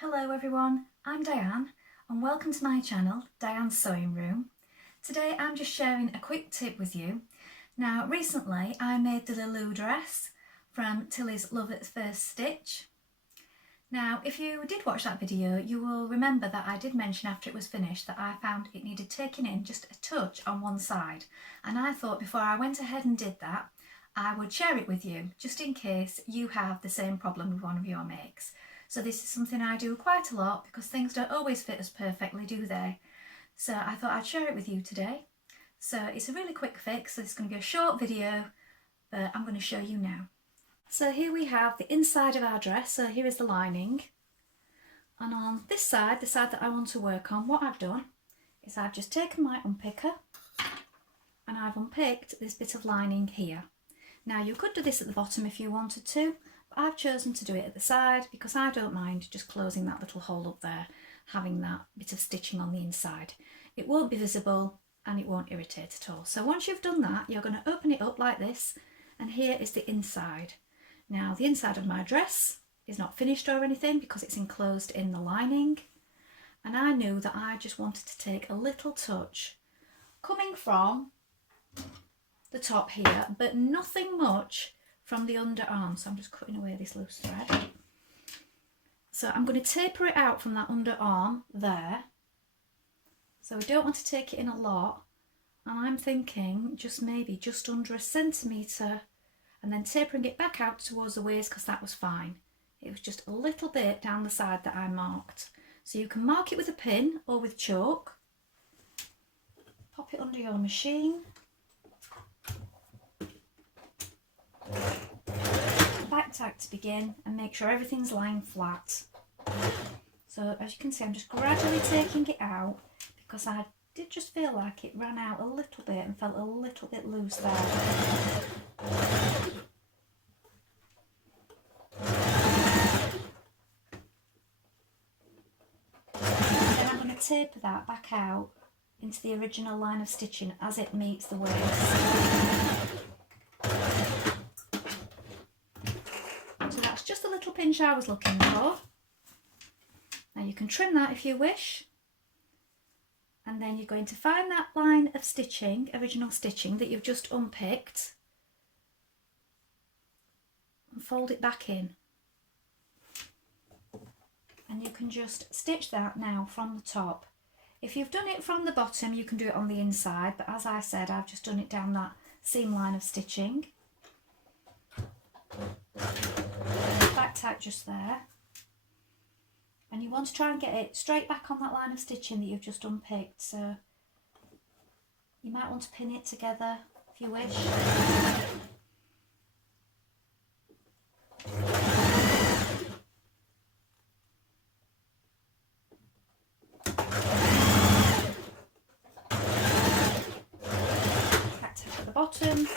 Hello everyone, I'm Diane and welcome to my channel, Diane's Sewing Room. Today I'm just sharing a quick tip with you. Now recently I made the Lilou dress from Tilly's Love at First Stitch. Now if you did watch that video you will remember that I did mention after it was finished that I found it needed taking in just a touch on one side, and I thought before I went ahead and did that I would share it with you just in case you have the same problem with one of your makes. So this is something I do quite a lot because things don't always fit as perfectly, do they? So I thought I'd share it with you today. So it's a really quick fix, so it's going to be a short video, but I'm going to show you now. So here we have the inside of our dress, so here is the lining. And on this side, the side that I want to work on, what I've done is I've just taken my unpicker and I've unpicked this bit of lining here. Now you could do this at the bottom if you wanted to, but I've chosen to do it at the side because I don't mind just closing that little hole up there, having that bit of stitching on the inside. It won't be visible and it won't irritate at all. So once you've done that, you're going to open it up like this, and here is the inside. Now the inside of my dress is not finished or anything because it's enclosed in the lining, and I knew that I just wanted to take a little touch coming from the top here, but nothing much from the underarm. So I'm just cutting away this loose thread. So I'm going to taper it out from that underarm there. So I don't want to take it in a lot, and I'm thinking just maybe just under a centimetre, and then tapering it back out towards the waist because that was fine. It was just a little bit down the side that I marked. So you can mark it with a pin or with chalk. Pop it under your machine. Back tack to begin, and make sure everything's lying flat. So as you can see, I'm just gradually taking it out because I did just feel like it ran out a little bit and felt a little bit loose there. Then I'm going to taper that back out into the original line of stitching as it meets the waist. So that's just the little pinch I was looking for. Now you can trim that if you wish, and then you're going to find that line of stitching, original stitching that you've just unpicked, and fold it back in. And you can just stitch that now from the top. If you've done it from the bottom you can do it on the inside, but as I said I've just done it down that seam line of stitching. Back tack just there, and you want to try and get it straight back on that line of stitching that you've just unpicked, so you might want to pin it together if you wish. Back tack at the bottom.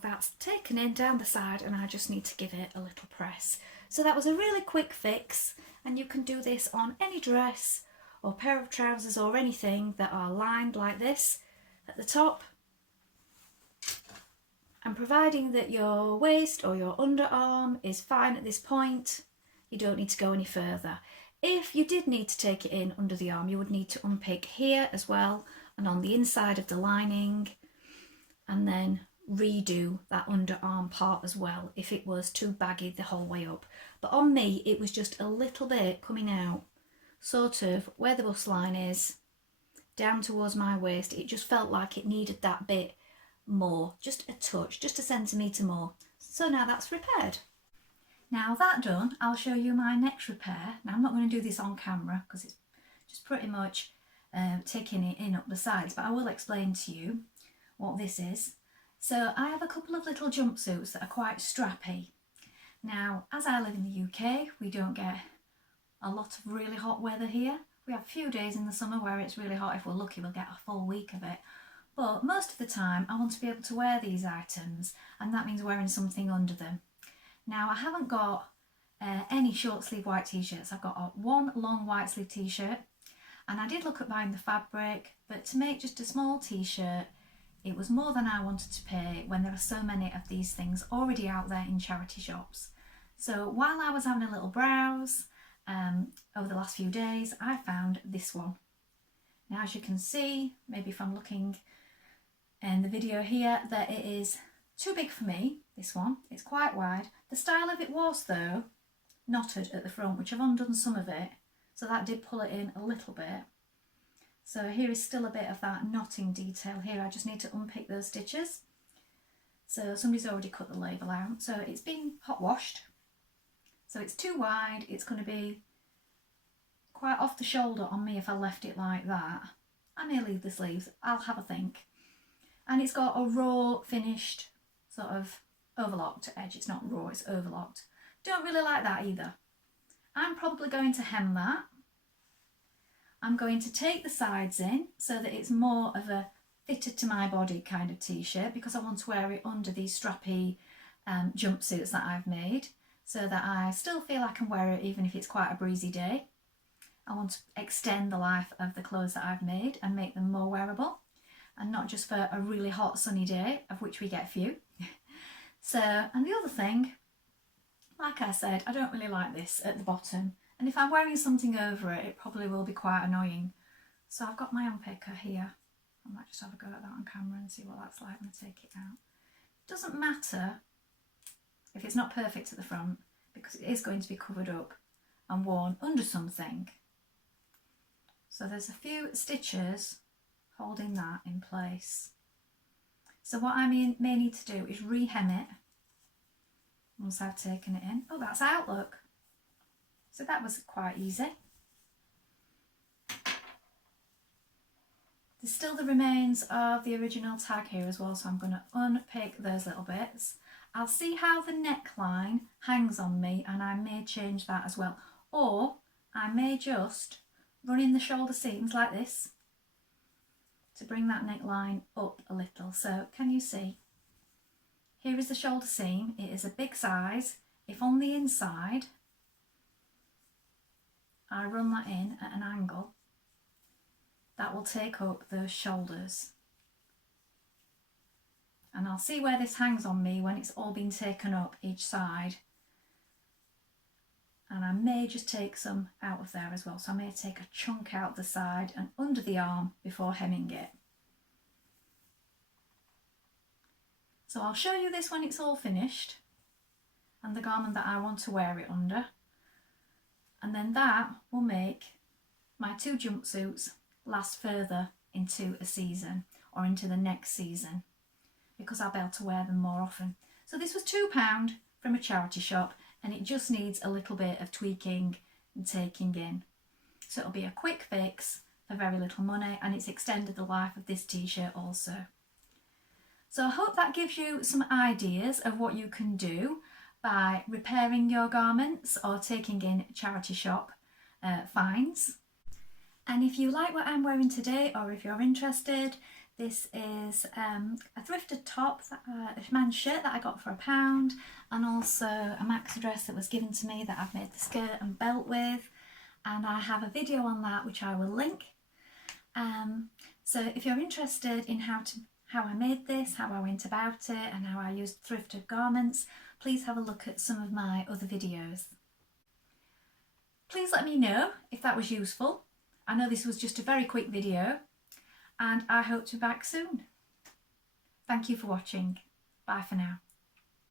That's taken in down the side, and I just need to give it a little press. So that was a really quick fix, and you can do this on any dress or pair of trousers or anything that are lined like this at the top. And providing that your waist or your underarm is fine at this point, you don't need to go any further. If you did need to take it in under the arm, you would need to unpick here as well and on the inside of the lining, and then redo that underarm part as well if it was too baggy the whole way up. But on me it was just a little bit coming out, sort of where the bust line is, down towards my waist. It just felt like it needed that bit more, just a touch, just a centimetre more. So now that's repaired. Now that done, I'll show you my next repair. Now I'm not going to do this on camera because it's just pretty much taking it in up the sides, but I will explain to you what this is. So I have a couple of little jumpsuits that are quite strappy. Now, as I live in the UK, we don't get a lot of really hot weather here. We have a few days in the summer where it's really hot. If we're lucky, we'll get a full week of it. But most of the time, I want to be able to wear these items, and that means wearing something under them. Now, I haven't got any short sleeve white t-shirts. I've got one long white sleeve t-shirt, and I did look at buying the fabric, but to make just a small t-shirt, it was more than I wanted to pay when there are so many of these things already out there in charity shops. So while I was having a little browse over the last few days, I found this one. Now, as you can see, maybe if I'm looking in the video here, that it is too big for me, this one. It's quite wide. The style of it was, though, knotted at the front, which I've undone some of it, so that did pull it in a little bit. So here is still a bit of that knotting detail here. I just need to unpick those stitches. So somebody's already cut the label out. So it's been hot washed. So it's too wide. It's going to be quite off the shoulder on me if I left it like that. I may leave the sleeves. I'll have a think. And it's got a raw finished sort of overlocked edge. It's not raw, it's overlocked. Don't really like that either. I'm probably going to hem that. I'm going to take the sides in so that it's more of a fitted to my body kind of t-shirt, because I want to wear it under these strappy jumpsuits that I've made, so that I still feel I can wear it even if it's quite a breezy day. I want to extend the life of the clothes that I've made and make them more wearable, and not just for a really hot sunny day, of which we get few. So, and the other thing, like I said, I don't really like this at the bottom, and if I'm wearing something over it, it probably will be quite annoying. So I've got my unpicker here. I might just have a go at that on camera and see what that's like when I take it out. It doesn't matter if it's not perfect at the front, because it is going to be covered up and worn under something. So there's a few stitches holding that in place. So what I may need to do is re-hem it once I've taken it in. Oh, that's out, look. So that was quite easy. There's still the remains of the original tag here as well, so I'm going to unpick those little bits. I'll see how the neckline hangs on me, and I may change that as well. Or I may just run in the shoulder seams like this to bring that neckline up a little. So can you see? Here is the shoulder seam. It is a big size. If on the inside I run that in at an angle, that will take up those shoulders. And I'll see where this hangs on me when it's all been taken up each side. And I may just take some out of there as well. So I may take a chunk out the side and under the arm before hemming it. So I'll show you this when it's all finished, and the garment that I want to wear it under. And then that will make my two jumpsuits last further into a season, or into the next season, because I'll be able to wear them more often. So this was £2 from a charity shop, and it just needs a little bit of tweaking and taking in. So it'll be a quick fix for very little money, and it's extended the life of this t-shirt also. So I hope that gives you some ideas of what you can do by repairing your garments or taking in charity shop finds. And if you like what I'm wearing today, or if you're interested, this is a thrifted top, a man's shirt that I got for £1, and also a maxi dress that was given to me that I've made the skirt and belt with, and I have a video on that which I will link. So if you're interested in how I made this, how I went about it, and how I used thrifted garments, please have a look at some of my other videos. Please let me know if that was useful. I know this was just a very quick video, and I hope to be back soon. Thank you for watching. Bye for now.